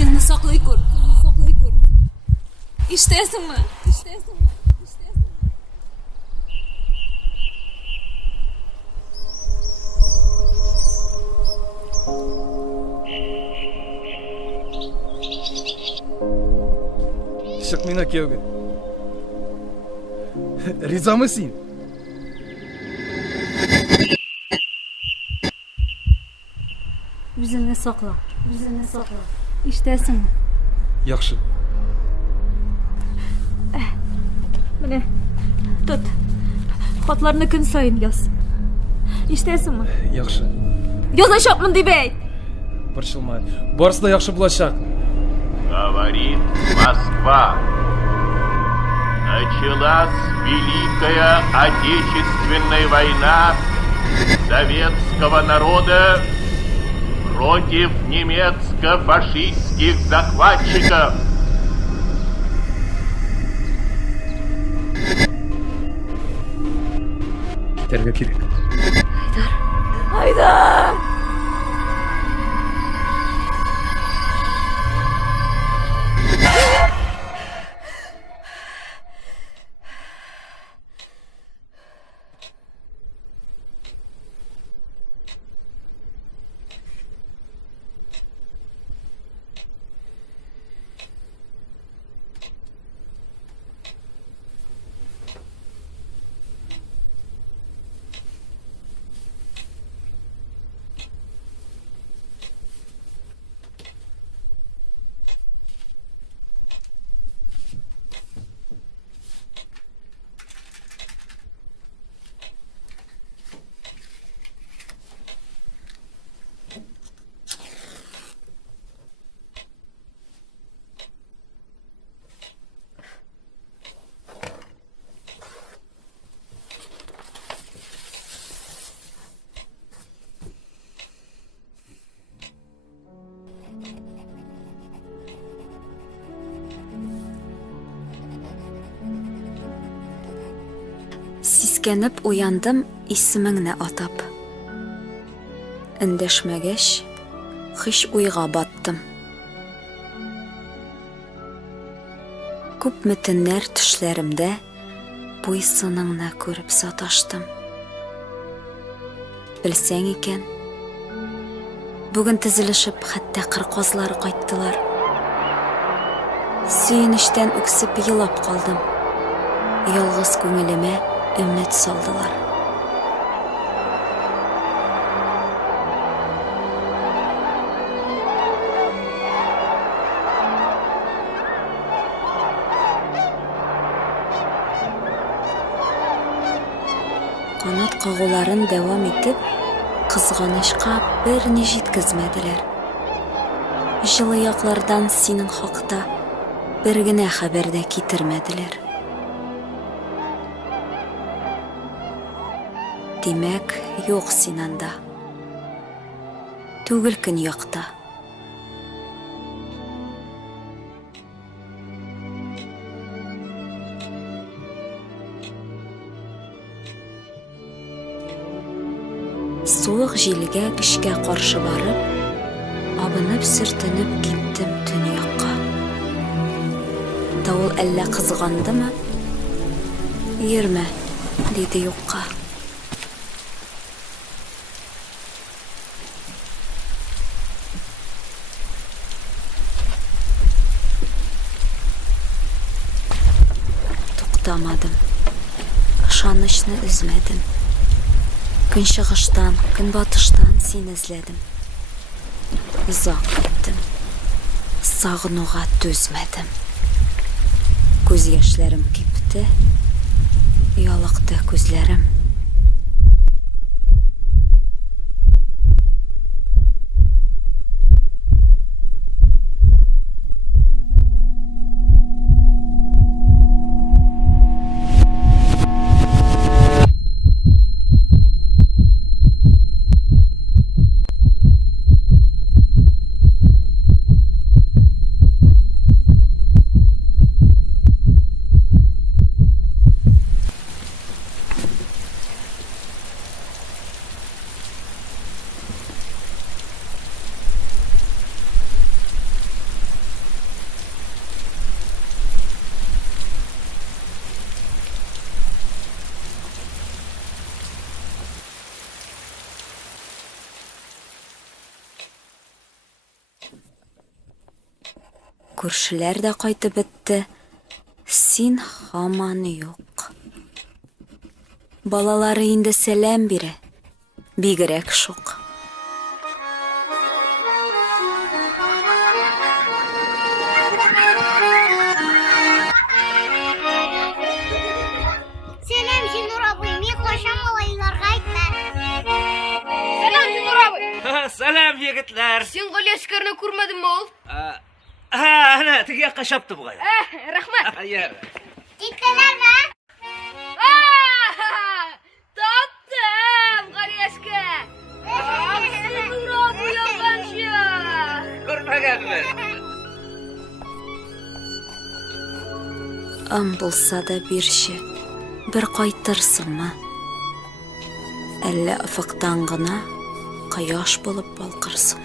Yüzünü saklay kur. İştesin mi? Çıkmayın kuyovga. Rizo mısın? Yüzünü sakla. İştesin mi? Yaxşı. Mene. Tut. Xatlarını gün sayın yaz. İştesin mi? Yaxşı. Yazacakmın debey. Борчылмай. Барысы да yaxşı bulacak. Говорит Москва. Началась Великая Отечественная война советского народа против немецко-фашистских захватчиков. Giderge gerek. Haydar. Siskenip uyandım ismingni atap. Indeshmagach, hish uyga battım. Ko'p mitinlar tushlarimda bo'ysuningni ko'rib sataşdım. Bilsang ekan, bugun tizilishib hatto qirqozlar qaytdilar. Suyunishdan o'ksib yig'lab qoldim. Yolg'iz ko'ngilime ümit soldular. Qanot qag'ularin davom etib, qizg'anishqa bir nish yetkazmadilar. Жылы yoqlardan sening haqida birgina xabarda ketirmadilar. Demek yok sinanda. Tugul kun yoqda. Soğuk jilga qishga qarshi borib, abinib sirtinib ketdim tun yoqqa. Davul alla qizg'andimi? Yurma, dedi yo'qqa. To'xtamadim. Ishonishni üzmedim. Gün шығыштан, gün batıştan seni izledim. Uzoq gittim. Sağınuğa düzmedim. Göz yaşlarım kipti. Yalıqdı gözlerim. Күршеләр дә кайтып бетте. Син һаман юк. Балалары инде сәлам бирә. Бигрәк шук. Selam Zinur abay, men qo'sham olaylarga aytma. Selam Zinur abi. Selam yigitlar. Sen Qo'lyashkarni ko'rmadingmi ol? Ana tigi yoqqa shopti bu g'ayr. Rahmat. Yer. Ketdilarmi? Topdim Qo'lyashkar. Zinur abi yolg'onchi. Ko'rmaganman. Булса да бирче, бер кайтырсыңмы? Әллә офыктан гына кояш булып балкырсың?